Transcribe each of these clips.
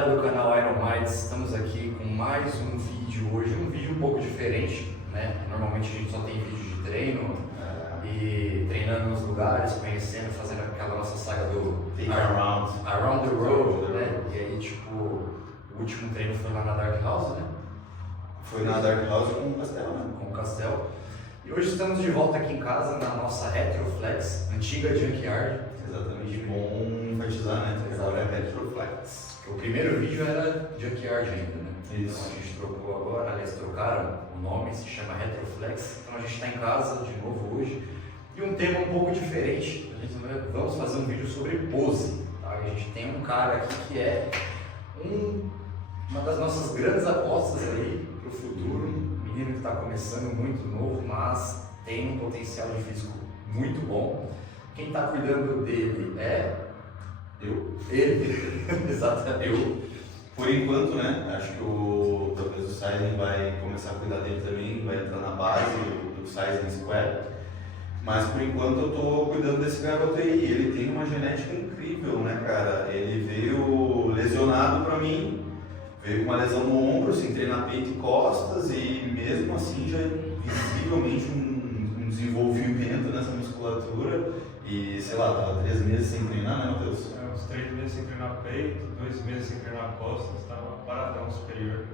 galera do canal Iron Minds, estamos aqui com mais um vídeo hoje, um vídeo um pouco diferente, né? Normalmente a gente só tem vídeo de treino e treinando nos lugares, conhecendo, fazendo aquela nossa saga do Around the Road, né? E aí tipo, o último treino foi lá na Dark House, né? Foi na Dark House com o Castel, né? Com o Castel. E hoje estamos de volta aqui em casa na nossa Retroflex, antiga Junkyard. Exatamente, bom enfatizar, né? Agora é Retroflex. O primeiro vídeo era Junkyard ainda, né? Isso. Então a gente trocou agora, aliás, trocaram o nome, se chama Retroflex. Então a gente está em casa de novo hoje. E um tema um pouco diferente, vamos fazer um vídeo sobre pose. Tá? A gente tem um cara aqui que é uma das nossas grandes apostas aí para o futuro. Um menino que está começando muito novo, mas tem um potencial de físico muito bom. Quem está cuidando dele é ele, exatamente. Por enquanto, né? Acho que talvez o Sizen vai começar a cuidar dele também, vai entrar na base do Sizen Squad. Mas por enquanto eu tô cuidando desse garoto aí. Ele tem uma genética incrível, né, cara? Ele veio lesionado pra mim, veio com uma lesão no ombro, sem treinar peito e costas, e mesmo assim já visivelmente um desenvolvimento nessa musculatura. E sei lá, tava 3 meses sem treinar, né, Matheus? Uns 3 meses sem treinar peito, 2 meses sem treinar costas, estava paradão superior.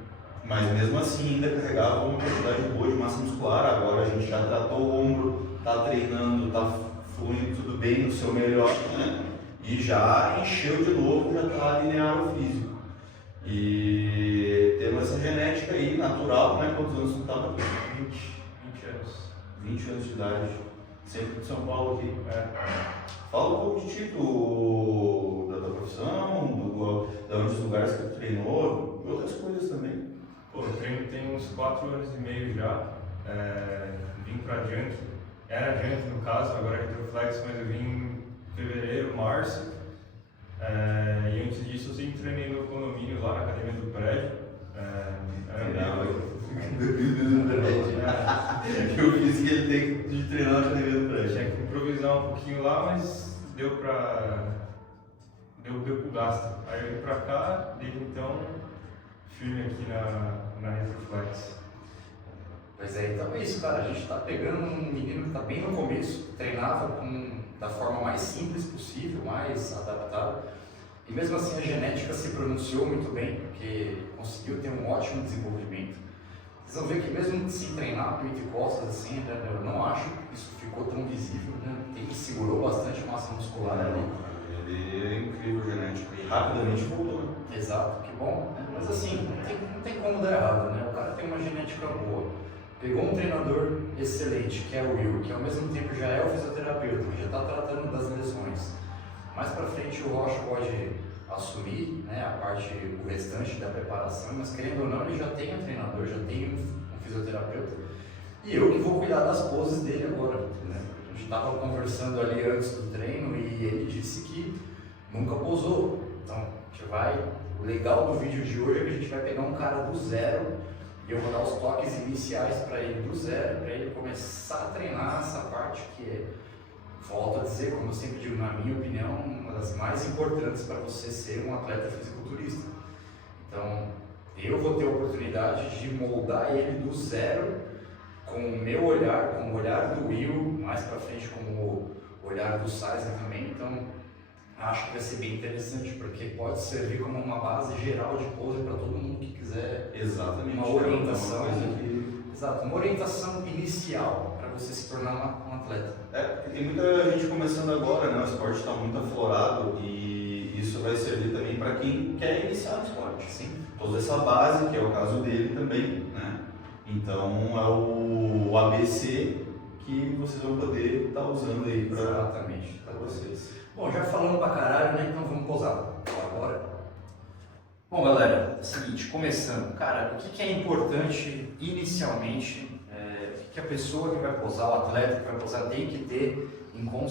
Mas mesmo assim ainda carregava uma quantidade boa de massa muscular. Agora a gente já tratou o ombro, tá treinando, tá fluindo tudo bem no seu melhor, né? E já encheu de novo, já tá linear o físico. E tendo essa genética aí, natural, né? Quantos anos você tava? 20 anos. 20 anos de idade. Sempre de São Paulo aqui. Fala um pouco de ti, da tua profissão, de onde os lugares que tu treinou, e outras coisas também. Pô, eu treino tem uns 4 anos e meio já. Vim pra Junk. Era Junk no caso, agora é Retroflex, mas eu vim em fevereiro, março. E antes disso eu sempre treinei no condomínio lá na academia do prédio. Eu fiz que ele tem de treinar na academia do prédio. Tinha que improvisar um pouquinho lá, mas deu pro gasto. Aí eu vim pra cá, desde então, firme aqui na Retroflex. Pois é, então é isso, cara. A gente tá pegando um menino que tá bem no começo, treinava da forma mais simples possível, mais adaptada. E mesmo assim a genética se pronunciou muito bem, porque conseguiu ter um ótimo desenvolvimento. Vocês vão ver que mesmo sem treinar peito e costas assim, né, eu não acho que isso ficou tão visível, né? Ele segurou bastante massa muscular ali. Ele é incrível genética e rapidamente voltou, né? Exato, que bom, né? Mas assim, não tem como dar errado, né? O cara tem uma genética boa. Pegou um treinador excelente, que é o Will, que ao mesmo tempo já é o fisioterapeuta, que já está tratando das lesões. Mais para frente o Rocha pode assumir, né, o restante da preparação, mas querendo ou não ele já tem um treinador, já tem um fisioterapeuta. E eu que vou cuidar das poses dele agora, né? A gente estava conversando ali antes do treino e ele disse que nunca posou. Então, o legal do vídeo de hoje é que a gente vai pegar um cara do zero e eu vou dar os toques iniciais para ele do zero, para ele começar a treinar essa parte que é, volto a dizer, como eu sempre digo, na minha opinião, uma das mais importantes para você ser um atleta fisiculturista. Então, eu vou ter a oportunidade de moldar ele do zero com o meu olhar, com o olhar do Will, mais para frente com o olhar do Sizen também. Então, acho que vai ser bem interessante, porque pode servir como uma base geral de pose para todo mundo que quiser. Exatamente. Uma orientação. Uma coisa que... Exato, uma orientação inicial para você se tornar um atleta. Porque tem muita gente começando agora, né? O esporte está muito aflorado e isso vai servir também para quem quer iniciar no esporte. Sim. Toda essa base, que é o caso dele também, né? Então é o ABC que vocês vão poder estar usando aí para vocês. Bom, já falando pra caralho, né? Então vamos posar. Agora. Bom, galera, é o seguinte, começando. Cara, o que é importante inicialmente? O que a pessoa que vai posar, o atleta que vai posar, tem que ter,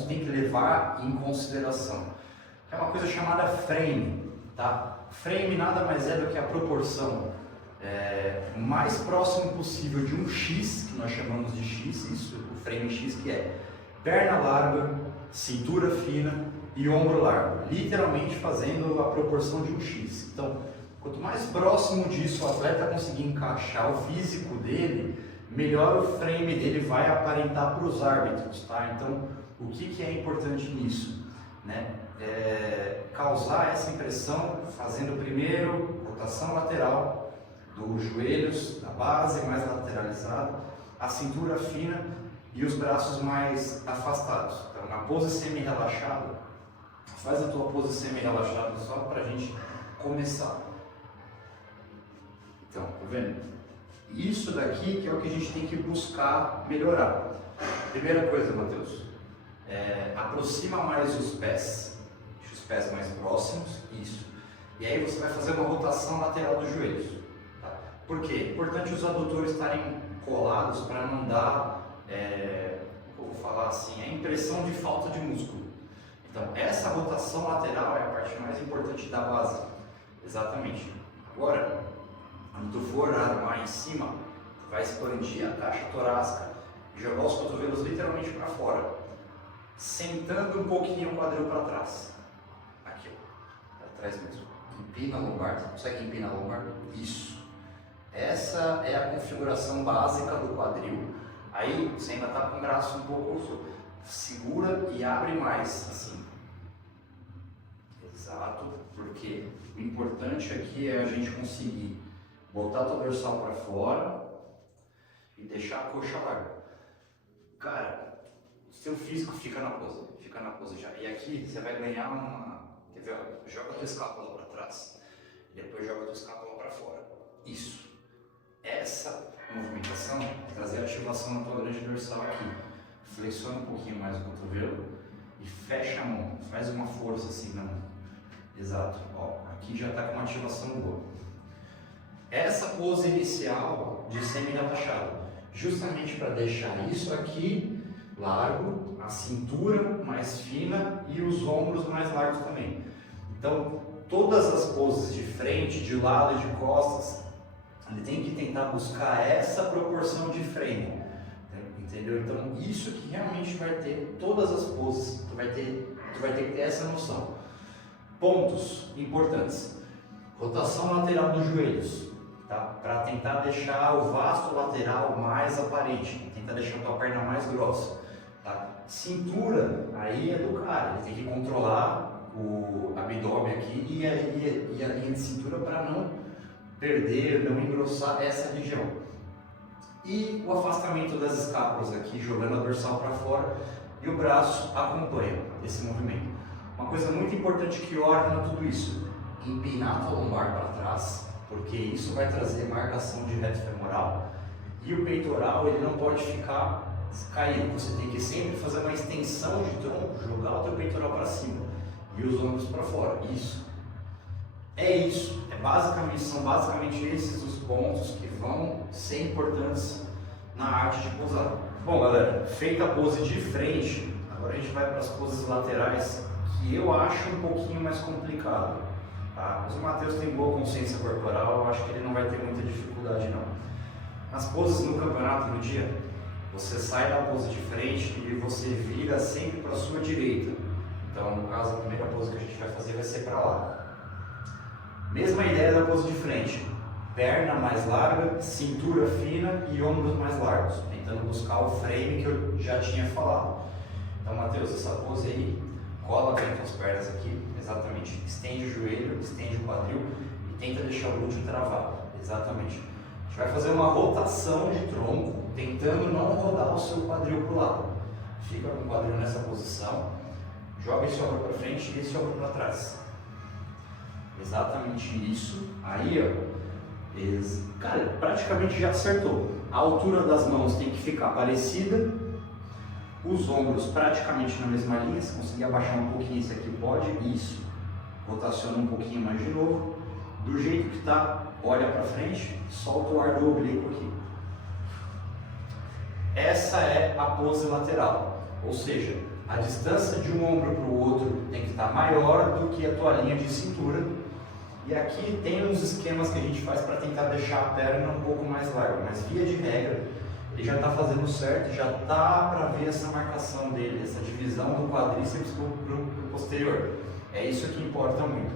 tem que levar em consideração? É uma coisa chamada frame, tá? Frame nada mais é do que a proporção mais próximo possível de um X, que nós chamamos de X, isso, o frame X, que é perna larga, cintura fina e ombro largo, literalmente fazendo a proporção de um X. Então, mais próximo disso o atleta conseguir encaixar o físico dele, melhor o frame dele vai aparentar para os árbitros, tá? Então, o que é importante nisso, né? Causar essa impressão fazendo primeiro rotação lateral dos joelhos, da base mais lateralizada, a cintura fina e os braços mais afastados. Então, na pose semi-relaxada, faz a tua pose semi-relaxada só para a gente começar. Então, tá vendo? Isso daqui que é o que a gente tem que buscar melhorar. Primeira coisa, Matheus, aproxima mais os pés, deixa os pés mais próximos, isso. E aí você vai fazer uma rotação lateral dos joelhos. Tá? Por quê? É importante os adutores estarem colados para não dar, vou falar assim, a impressão de falta de músculo. Então, essa rotação lateral é a parte mais importante da base. Exatamente. Agora, quando tu for armar em cima, tu vai expandir a caixa torácica e jogar os cotovelos literalmente para fora, sentando um pouquinho o quadril para trás. Aqui, ó, para trás mesmo. Empina a lombar, você consegue empinar a lombar? Isso. Essa é a configuração básica do quadril. Aí você ainda está com o braço um pouco, segura e abre mais, assim. Exato, porque o importante aqui é a gente conseguir botar a tua dorsal para fora e deixar a coxa larga. Cara, o seu físico fica na pose já. E aqui você vai ganhar uma... Quer ver? Joga a tua escápula para trás e depois joga a tua escápula para fora. Isso. Essa movimentação vai trazer ativação na tua grande dorsal aqui. Flexiona um pouquinho mais o cotovelo e fecha a mão. Faz uma força assim na mão. Exato. Ó, aqui já está com uma ativação boa. Essa pose inicial de semi-relaxado, justamente para deixar isso aqui largo, a cintura mais fina e os ombros mais largos também. Então, todas as poses de frente, de lado e de costas, ele tem que tentar buscar essa proporção de frame, entendeu? Então, isso que realmente vai ter todas as poses, tu vai ter que ter essa noção. Pontos importantes: rotação lateral dos joelhos, tá? Para tentar deixar o vasto lateral mais aparente, tentar deixar a tua perna mais grossa, tá? Cintura, aí é do cara, ele tem que controlar o abdômen aqui e a linha de cintura para não perder, não engrossar essa região. E o afastamento das escápulas aqui, jogando a dorsal para fora e o braço acompanha esse movimento. Uma coisa muito importante que orna tudo isso: empinar a tua lombar para trás, porque isso vai trazer marcação de reto femoral, e o peitoral ele não pode ficar caído, você tem que sempre fazer uma extensão de tronco, jogar o teu peitoral para cima e os ombros para fora. Isso. São basicamente esses os pontos que vão ser importantes na arte de posar. Bom, galera, feita a pose de frente, agora a gente vai para as poses laterais, que eu acho um pouquinho mais complicado. Tá? Mas o Matheus tem boa consciência corporal, eu acho que ele não vai ter muita dificuldade não. Nas poses no campeonato do dia, você sai da pose de frente e você vira sempre para a sua direita. Então, no caso, a primeira pose que a gente vai fazer vai ser para lá. Mesma ideia da pose de frente, perna mais larga, cintura fina e ombros mais largos, tentando buscar o frame que eu já tinha falado. Então, Matheus, essa pose aí, cola bem com as pernas aqui, exatamente, estende o joelho, estende o quadril e tenta deixar o glúteo travado, exatamente. A gente vai fazer uma rotação de tronco, tentando não rodar o seu quadril para o lado. Fica com o quadril nessa posição, joga esse ombro para frente e esse ombro para trás. Exatamente isso. Aí, ó, cara, praticamente já acertou. A altura das mãos tem que ficar parecida, os ombros praticamente na mesma linha. Se conseguir abaixar um pouquinho, esse aqui pode. Isso. Rotaciona um pouquinho mais de novo. Do jeito que tá, olha para frente, solta o ar do oblíquo aqui. Essa é a pose lateral, ou seja, a distância de um ombro para o outro tem que estar maior do que a tua linha de cintura. E aqui tem uns esquemas que a gente faz para tentar deixar a perna um pouco mais larga, mas via de regra ele já está fazendo certo, já dá para ver essa marcação dele, essa divisão do quadríceps para o posterior. É isso que importa muito.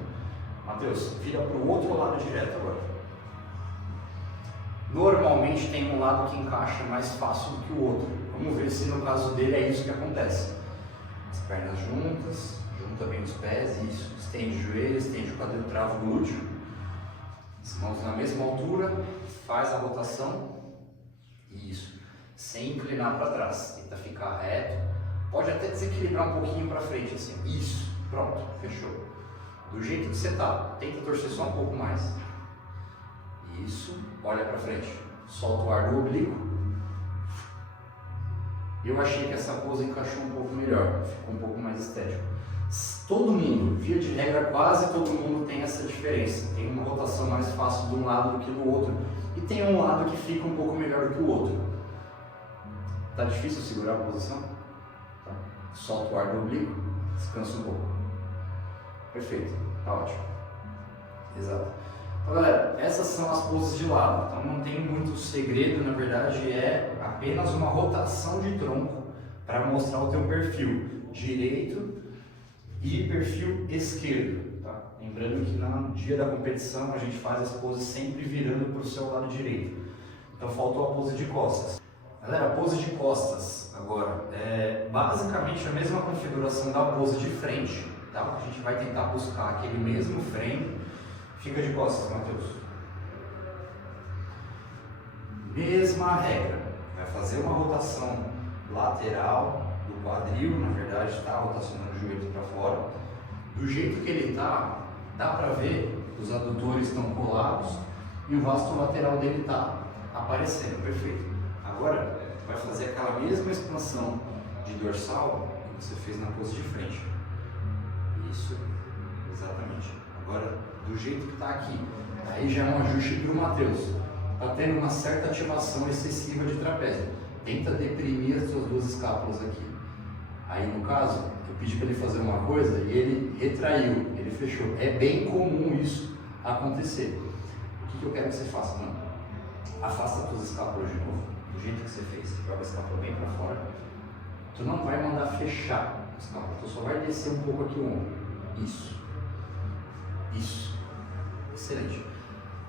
Matheus, vira para o outro lado direto agora. Normalmente tem um lado que encaixa mais fácil do que o outro. Vamos ver se no caso dele é isso que acontece. As pernas juntas, junta bem os pés, isso. Estende o joelho, estende o quadril, trava o glúteo. As mãos na mesma altura, faz a rotação. Isso. Sem inclinar para trás. Tenta ficar reto. Pode até desequilibrar um pouquinho para frente, assim. Isso. Pronto, fechou. Do jeito que você tá, tenta torcer só um pouco mais. Isso, olha para frente. Solta o ar do oblíquo. Eu achei que essa pose encaixou um pouco melhor, ficou um pouco mais estético. Todo mundo, via de regra, quase todo mundo tem essa diferença. Tem uma rotação mais fácil de um lado do que do outro. E tem um lado que fica um pouco melhor do que o outro. Tá difícil segurar a posição? Tá. Solta o ar do oblíquo, descansa um pouco. Perfeito, tá ótimo. Exato. Então, galera, essas são as poses de lado. Então não tem muito segredo, na verdade é apenas uma rotação de tronco para mostrar o teu perfil direito e perfil esquerdo. Tá? Lembrando que no dia da competição a gente faz as poses sempre virando para o seu lado direito. Então faltou a pose de costas. Galera, a pose de costas agora é basicamente a mesma configuração da pose de frente. Tá? A gente vai tentar buscar aquele mesmo frame. Fica de costas, Matheus. Mesma regra. Vai fazer uma rotação lateral do quadril, na verdade está rotacionando o joelho para fora. Do jeito que ele está, dá para ver que os adutores estão colados e o vasto lateral dele está aparecendo, perfeito. Agora, vai fazer aquela mesma expansão de dorsal que você fez na pose de frente. Isso, exatamente. Agora, do jeito que está aqui, aí já é um ajuste para o Matheus. Está tendo uma certa ativação excessiva de trapézio. Tenta deprimir as suas duas escápulas aqui. Aí, no caso, eu pedi para ele fazer uma coisa e ele retraiu, ele fechou. É bem comum isso acontecer. O que eu quero que você faça, mano? Afasta as tuas escápulas de novo, do jeito que você fez. Joga a escápula bem para fora. Tu não vai mandar fechar a escápula, tu só vai descer um pouco aqui o ombro. Isso. Isso. Excelente.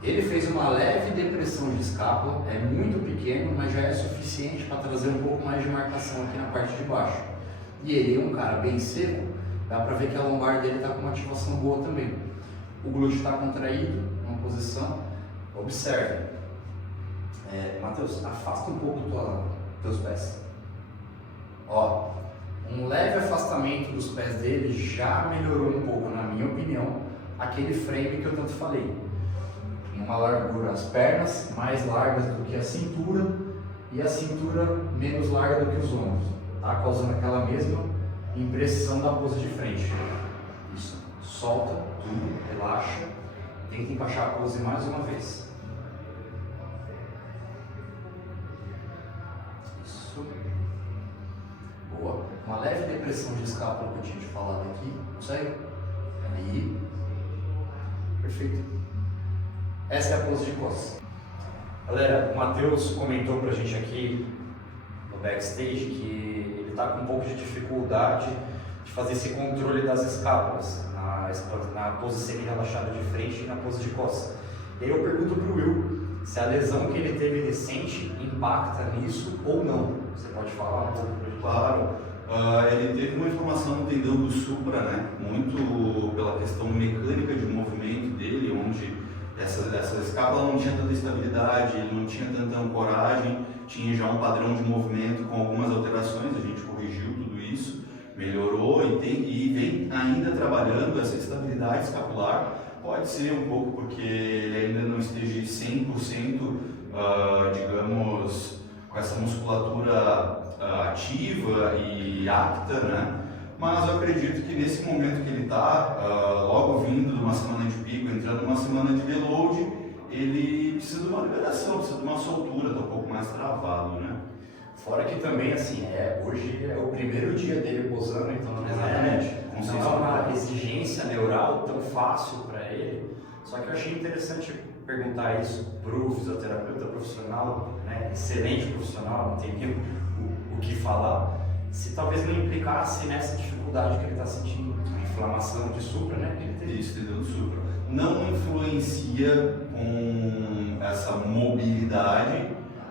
Ele fez uma leve depressão de escápula, é muito pequeno, mas já é suficiente para trazer um pouco mais de marcação aqui na parte de baixo. E ele é um cara bem seco, dá para ver que a lombar dele está com uma ativação boa também. O glúteo está contraído, numa posição. Observe. Matheus, afasta um pouco teus pés. Ó, um leve afastamento dos pés dele já melhorou um pouco, na minha opinião, aquele frame que eu tanto falei. Uma largura, as pernas mais largas do que a cintura e a cintura menos larga do que os ombros, tá? Causando aquela mesma impressão da pose de frente. Isso, solta tudo, relaxa, tenta encaixar a pose mais uma vez. Isso, boa. Uma leve depressão de escápula que eu tinha te falado aqui, consegue? Aí, perfeito. Essa é a pose de costas. Galera, o Matheus comentou pra gente aqui no backstage que ele tá com um pouco de dificuldade de fazer esse controle das escápulas na pose semi-relaxada de frente e na pose de costas. E aí eu pergunto pro Will se a lesão que ele teve recente impacta nisso ou não. Você pode falar um pouco pra gente? Claro. Ele teve uma inflamação no tendão do supra, né? Muito pela questão mecânica de movimento dele, onde essa escápula não tinha tanta estabilidade, ele não tinha tanta ancoragem, tinha já um padrão de movimento com algumas alterações, a gente corrigiu tudo isso, melhorou e vem ainda trabalhando essa estabilidade escapular. Pode ser um pouco porque ele ainda não esteja 100%, digamos, com essa musculatura ativa e apta, né? Mas eu acredito que nesse momento que ele está, logo vindo de uma semana de pico, entrando numa semana de deload, ele precisa de uma liberação, precisa de uma soltura, está um pouco mais travado, né? Fora que também, assim, hoje é o primeiro dia dele posando, então não é uma exigência neural tão fácil para ele. Só que eu achei interessante perguntar isso para o fisioterapeuta profissional, né? Excelente profissional, não tem nem o que falar. Se talvez não implicasse nessa dificuldade que ele está sentindo, a inflamação de supra, né? Que ele teve. Isso, tendão do supra. não influencia com essa mobilidade,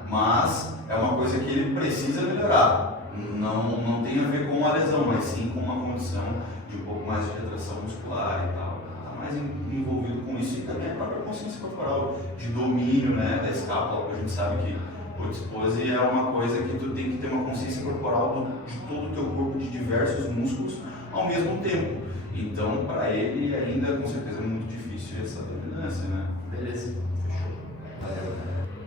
mas é uma coisa que ele precisa melhorar. Não tem a ver com a lesão, mas sim com uma condição de um pouco mais de retração muscular e tal. Está mais envolvido com isso. E também a própria consciência corporal, de domínio, né, da escápula, porque a gente sabe que pose é uma coisa que tu tem que ter uma consciência corporal de todo o teu corpo, de diversos músculos ao mesmo tempo. Então, para ele ainda com certeza é muito difícil essa dominância, né? Beleza, fechou. Valeu.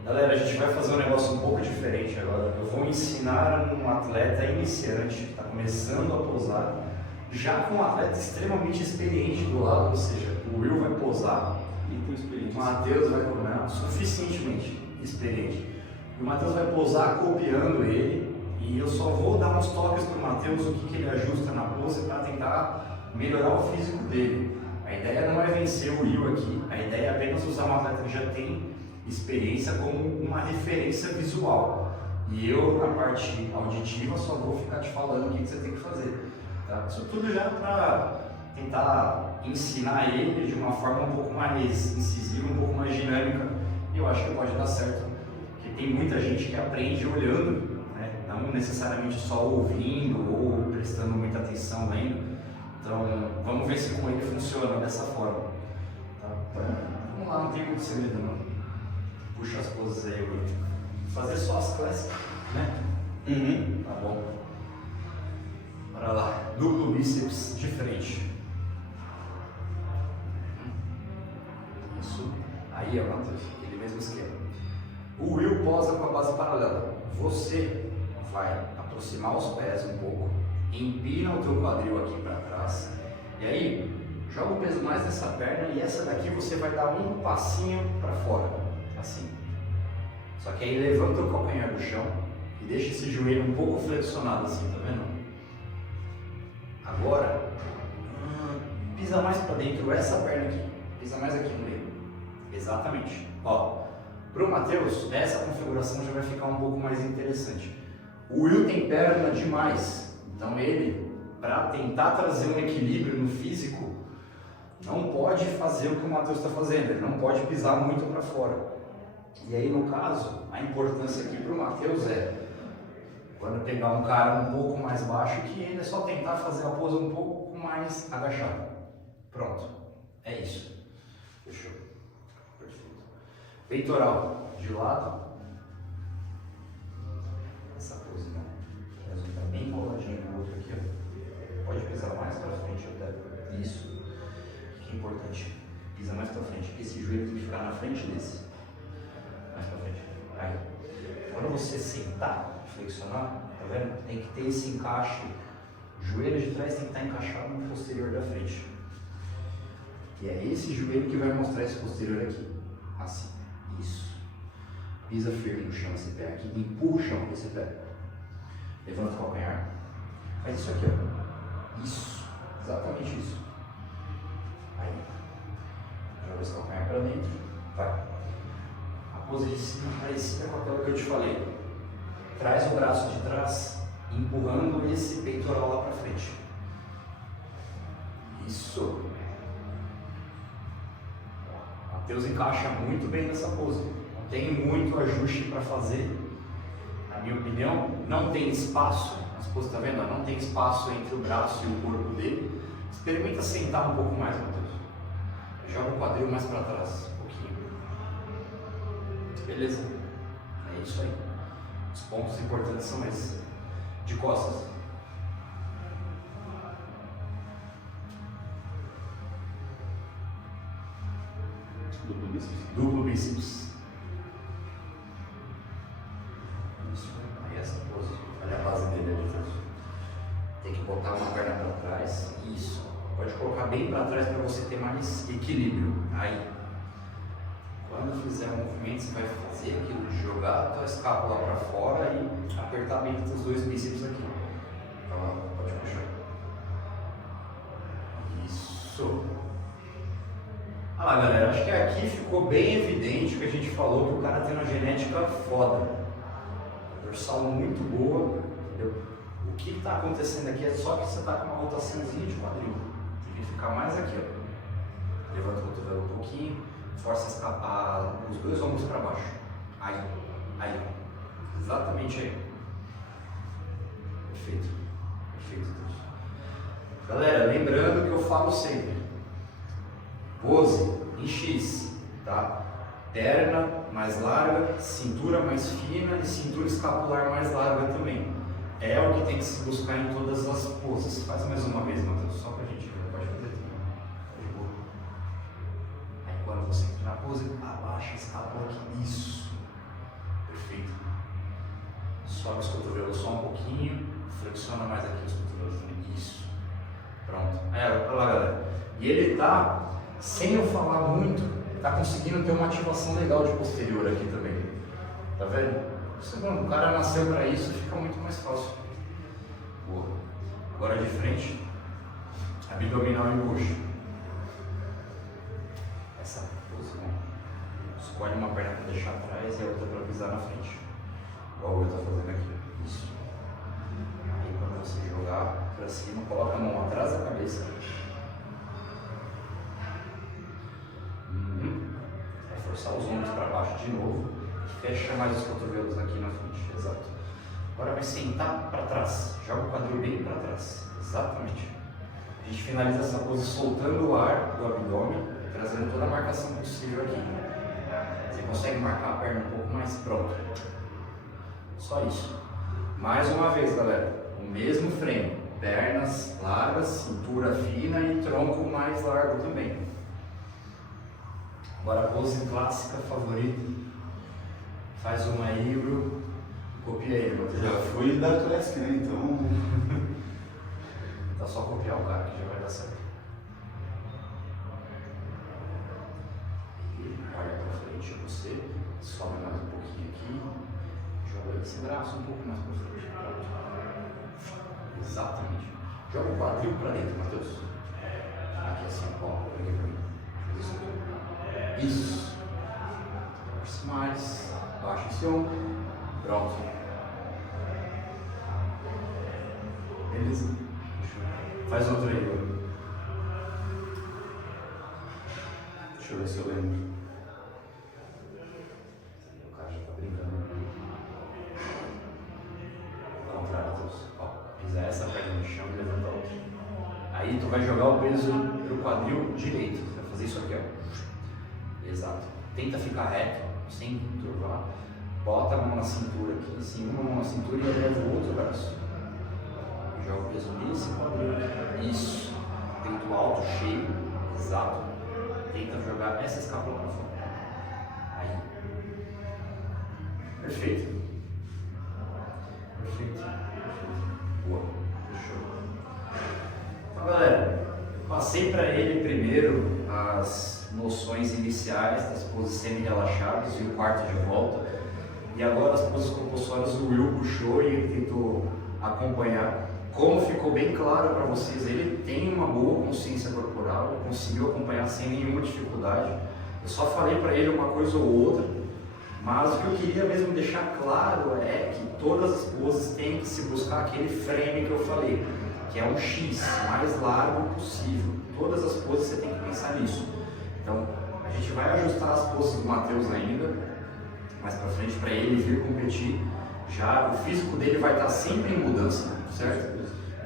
Galera, a gente vai fazer um negócio um pouco diferente agora. Eu vou ensinar um atleta iniciante que está começando a posar, já com um atleta extremamente experiente do lado, ou seja, o Will vai posar E com experiência. o Matheus vai comer suficientemente experiente. E o Matheus vai posar copiando ele, e eu só vou dar uns toques para o Matheus, o que ele ajusta na pose para tentar melhorar o físico dele. A ideia não é vencer o Will aqui, a ideia é apenas usar um atleta que já tem experiência como uma referência visual. E eu, na parte auditiva, só vou ficar te falando o que você tem que fazer. Tá? Isso tudo já para tentar ensinar ele de uma forma um pouco mais incisiva, um pouco mais dinâmica. E eu acho que pode dar certo, porque tem muita gente que aprende olhando, né? Não necessariamente só ouvindo ou prestando muita atenção lendo. Então, vamos ver se com ele funciona dessa forma. Tá? Então, vamos lá, não tem muito segredo não. Puxa as poses aí, Will. Fazer só as clássicas, né? Tá bom. Bora lá. Duplo bíceps de frente. Isso. Aí, ó, Matheus. Aquele mesmo esquema. O Will posa com a base paralela. Você vai aproximar os pés um pouco, empina o teu quadril aqui para trás, e aí joga o peso mais nessa perna, e essa daqui você vai dar um passinho para fora, assim. Só que aí levanta o calcanhar do chão e deixa esse joelho um pouco flexionado assim, tá vendo? Agora, pisa mais para dentro essa perna aqui, pisa mais aqui no meio. Exatamente. Ó, pro Matheus, essa configuração já vai ficar um pouco mais interessante. O Will tem perna demais, então ele, para tentar trazer um equilíbrio no físico, não pode fazer o que o Matheus está fazendo, ele não pode pisar muito para fora. E aí, no caso, a importância aqui para o Matheus é, quando pegar um cara um pouco mais baixo que ele, é só tentar fazer a pose um pouco mais agachada. Pronto, é isso. Fechou. Perfeito. Peitoral de lado. Essa pose, né? Está bem coladinho no outro aqui, ó. Pode pisar mais para frente até. Isso. O que é importante? Pisa mais para frente. Esse joelho tem que ficar na frente desse. Mais para frente. Aí. Quando você sentar, flexionar, tá vendo? Tem que ter esse encaixe. O joelho de trás tem que estar encaixado no posterior da frente. E é esse joelho que vai mostrar esse posterior aqui. Assim. Isso. Pisa firme no chão esse pé aqui. Empurra o chão com esse pé. Levanta o calcanhar. Faz isso aqui, ó. Isso. Exatamente isso. Aí. Joga esse calcanhar para dentro. Vai. A pose de cima parecida com aquela que eu te falei. Traz o braço de trás, empurrando esse peitoral lá para frente. Isso. Matheus encaixa muito bem nessa pose. Não tem muito ajuste para fazer. Na minha opinião, não tem espaço. As poses, tá vendo? Não tem espaço entre o braço e o corpo dele. Experimenta sentar um pouco mais, Matheus. Joga o quadril mais para trás, um pouquinho. Beleza? É isso aí. Os pontos importantes são esses. De costas. Duplo bíceps. Duplo bíceps. Isso. Aí essa pose. Olha a base dele ali. Tem que botar uma perna para trás. Isso. Pode colocar bem para trás para você ter mais equilíbrio. Aí. Quando fizer o movimento, você vai fazer aquilo de jogar a tua escápula para fora e apertar bem os dois bíceps aqui. Então, pode puxar. Isso. Ah lá, galera, acho que aqui ficou bem evidente que a gente falou que o cara tem uma genética foda. Dorsal muito boa, entendeu? O que está acontecendo aqui é só que você está com uma rotaçãozinha de quadril. Tem que ficar mais aqui, ó. Levanta o cotovelo um pouquinho, força os dois ombros para baixo. Aí, exatamente aí. Perfeito, perfeito. Galera, lembrando que eu falo sempre, pose em X, tá? Perna mais larga, cintura mais fina e cintura escapular mais larga também. É o que tem que se buscar em todas as poses. Faz mais uma vez, Matheus, só pra gente ver. Pode fazer tudo. Aí quando você entra na pose, abaixa a escápula aqui. Isso. Perfeito. Sobe os cotovelos só um pouquinho. Flexiona mais aqui os cotovelos também. Isso. Pronto. Olha lá, galera. E ele tá, sem eu falar muito, tá conseguindo ter uma ativação legal de posterior aqui também. Tá vendo? O cara nasceu para isso, fica muito mais fácil. Boa. Agora de frente, abdominal e coxa. Essa posição. Escolhe uma perna para deixar atrás e a outra para pisar na frente. Igual eu estou fazendo aqui. Isso. Aí quando você jogar para cima, coloca a mão atrás da cabeça. Vai forçar os ombros para baixo de novo. Fecha mais os cotovelos aqui na frente, exato. Agora vai sentar para trás, joga o quadril bem para trás, exatamente. A gente finaliza essa pose soltando o ar do abdômen, trazendo toda a marcação possível aqui. Você consegue marcar a perna um pouco mais, pronto. Só isso. Mais uma vez, galera, o mesmo frame, pernas largas, cintura fina e tronco mais largo também. Agora a pose clássica favorita. Faz uma aí, Will. Copia ele, Matheus. Já fui da Classic, né? Então. Tá só copiar o cara que já vai dar certo. E olha pra frente você. Sobe mais um pouquinho aqui. Joga esse braço um pouco mais pra frente. Pronto. Exatamente. Joga o quadril pra dentro, Matheus. Aqui assim, ó. Olha aqui pra mim. Isso. Força mais. Baixa esse ombro, pronto. Beleza? Faz outro aí. Deixa eu ver se eu lembro. O cara já tá brincando. Ao contrário, Deus. Ó, pisa essa perna no chão e levanta a outra. Aí tu vai jogar o peso pro quadril direito. Você vai fazer isso aqui, ó. Exato. Tenta ficar reto. Sem turvar, bota a mão na cintura aqui, assim, uma mão na cintura e eleva o outro braço. Joga o peso nesse quadril. Isso. Peito alto, cheio. Exato. Tenta jogar essa escápula para fora. Aí. Perfeito. Perfeito. Boa. Fechou. Então, galera, passei para ele primeiro as noções iniciais das poses semi-relaxadas e o quarto de volta, e agora as poses compulsórias o Will puxou e ele tentou acompanhar. Como ficou bem claro para vocês, ele tem uma boa consciência corporal, ele conseguiu acompanhar sem nenhuma dificuldade. Eu só falei para ele uma coisa ou outra, mas o que eu queria mesmo deixar claro é que todas as poses têm que se buscar aquele frame que eu falei, que é um X mais largo possível. Todas as poses você tem que pensar nisso. Então, a gente vai ajustar as poses do Matheus ainda, mais pra frente, para ele vir competir. Já o físico dele vai estar sempre em mudança, certo?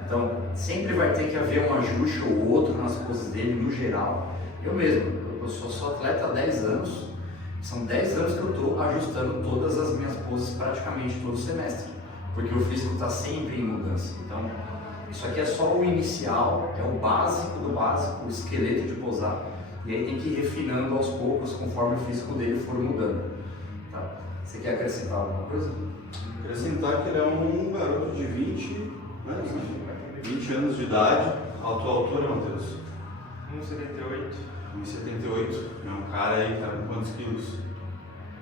Então, sempre vai ter que haver um ajuste ou outro nas poses dele, no geral. Eu mesmo, eu sou atleta há 10 anos, são 10 anos que eu estou ajustando todas as minhas poses praticamente todo semestre, porque o físico está sempre em mudança. Então, isso aqui é só o inicial, é o básico do básico, o esqueleto de posar. E aí tem que ir refinando aos poucos conforme o físico dele for mudando. Tá? Você quer acrescentar alguma coisa? Acrescentar que ele é um garoto de 20 anos de idade. A tua altura, Matheus? 1,78. 1,78. É um cara aí que tá com quantos quilos?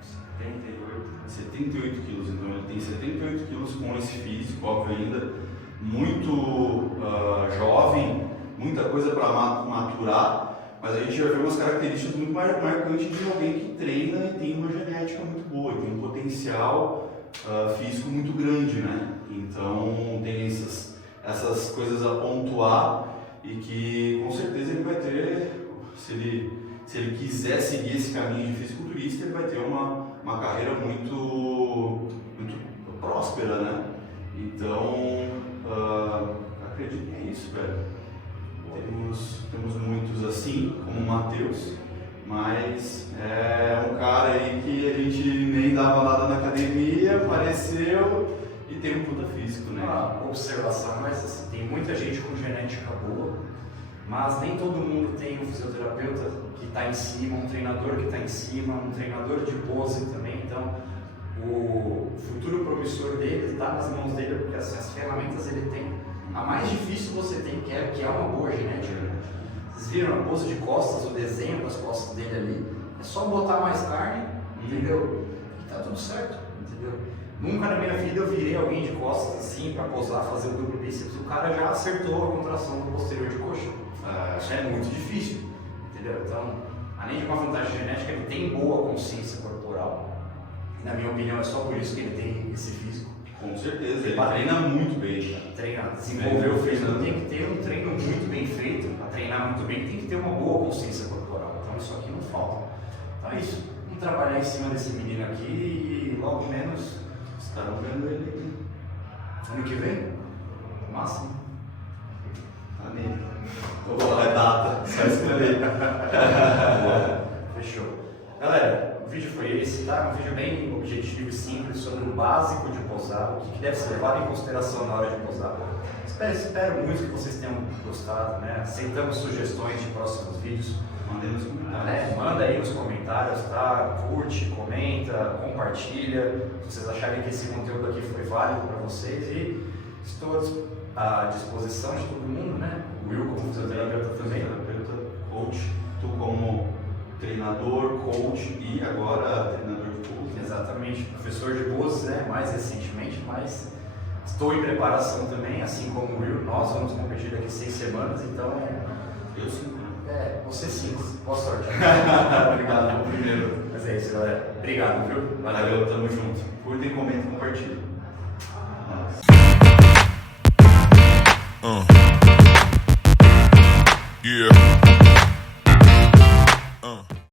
78. 78 quilos. Então ele tem 78 quilos com esse físico, óbvio ainda. Muito jovem, muita coisa para maturar. Mas a gente já vê umas características muito mais marcantes de alguém que treina e tem uma genética muito boa, tem um potencial físico muito grande, né? Então tem essas coisas a pontuar e que com certeza ele vai ter se ele quiser seguir esse caminho de fisiculturista, ele vai ter uma carreira muito próspera, né? Então, acredito que é isso, velho. Temos muitos assim, como o Matheus, mas é um cara aí que a gente nem dava nada na academia, apareceu e tem um puta físico, né? Uma observação, mas assim, tem muita gente com genética boa, mas nem todo mundo tem um fisioterapeuta que está em cima, um treinador que está em cima, um treinador de pose também, então o futuro promissor dele está nas mãos dele, porque assim, as ferramentas ele tem. A mais difícil você tem, que é uma boa genética. Vocês viram a pose de costas, o desenho das costas dele ali? É só botar mais carne, entendeu? E tá tudo certo, entendeu? Nunca na minha vida eu virei alguém de costas assim para posar, fazer o duplo bíceps. O cara já acertou a contração do posterior de coxa. Isso é muito difícil, entendeu? Então, além de uma vantagem genética, ele tem boa consciência corporal. E, na minha opinião, é só por isso que ele tem esse físico. Com certeza, ele treina muito bem. Treina, desenvolver o físico tem que ter um treino muito bem feito. Para treinar muito bem, tem que ter uma boa consciência corporal. Então, isso aqui não falta. Então, é isso. Vamos trabalhar em cima desse menino aqui e logo menos Estarão vendo ele aqui. ano que vem. Máximo. Tá nele. Vou falar a data, só escrever. Fechou. Galera, o vídeo foi esse, tá? Um vídeo bem objetivo e simples sobre o básico de posar, o que deve ser levado em consideração na hora de posar. Espero muito que vocês tenham gostado, né? Aceitamos sugestões de próximos vídeos. Mandei nos comentários. Manda aí nos comentários, tá? Curte, comenta, compartilha. Se vocês acharem que esse conteúdo aqui foi válido para vocês, e estou à disposição de todo mundo, né? O Will como fisioterapeuta também. Fisioterapeuta, coach, tu como treinador, coach e agora treinador de pose. Exatamente, professor de pose, né? Mais recentemente, mas estou em preparação também, assim como o Will. Nós vamos competir daqui 6 semanas, então Eu sim. você 5. Boa sorte. Obrigado, primeiro. Mas é isso, galera. Obrigado, viu? Valeu, tamo junto. Curtem, comentem e compartilhem.